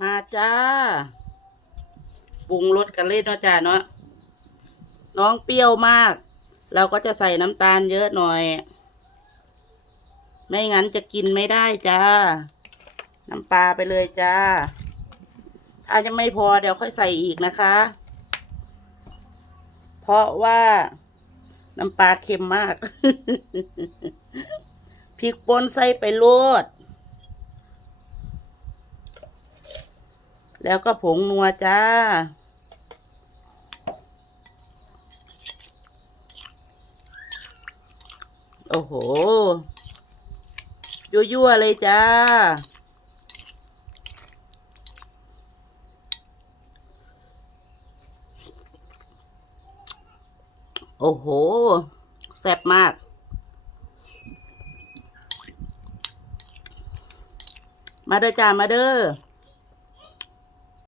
มาจ้าปรุงรสกันเล่นเนาะจ้าเนาะน้องเปรี้ยวมาก เราก็จะใส่น้ำตาลเยอะหน่อย ไม่งั้นจะกินไม่ได้จ้า น้ำปลาไปเลยจ้า ถ้าจะไม่พอเดี๋ยวค่อยใส่อีกนะคะ เพราะว่าน้ำปลาเค็มมาก พริกป่นใส่ไปโลด แล้วก็ผงนัวจ้า โอ้โห ยั่วๆเลยจ้า โอ้โห แซ่บมากมาเด้อจ้า มาเด้อ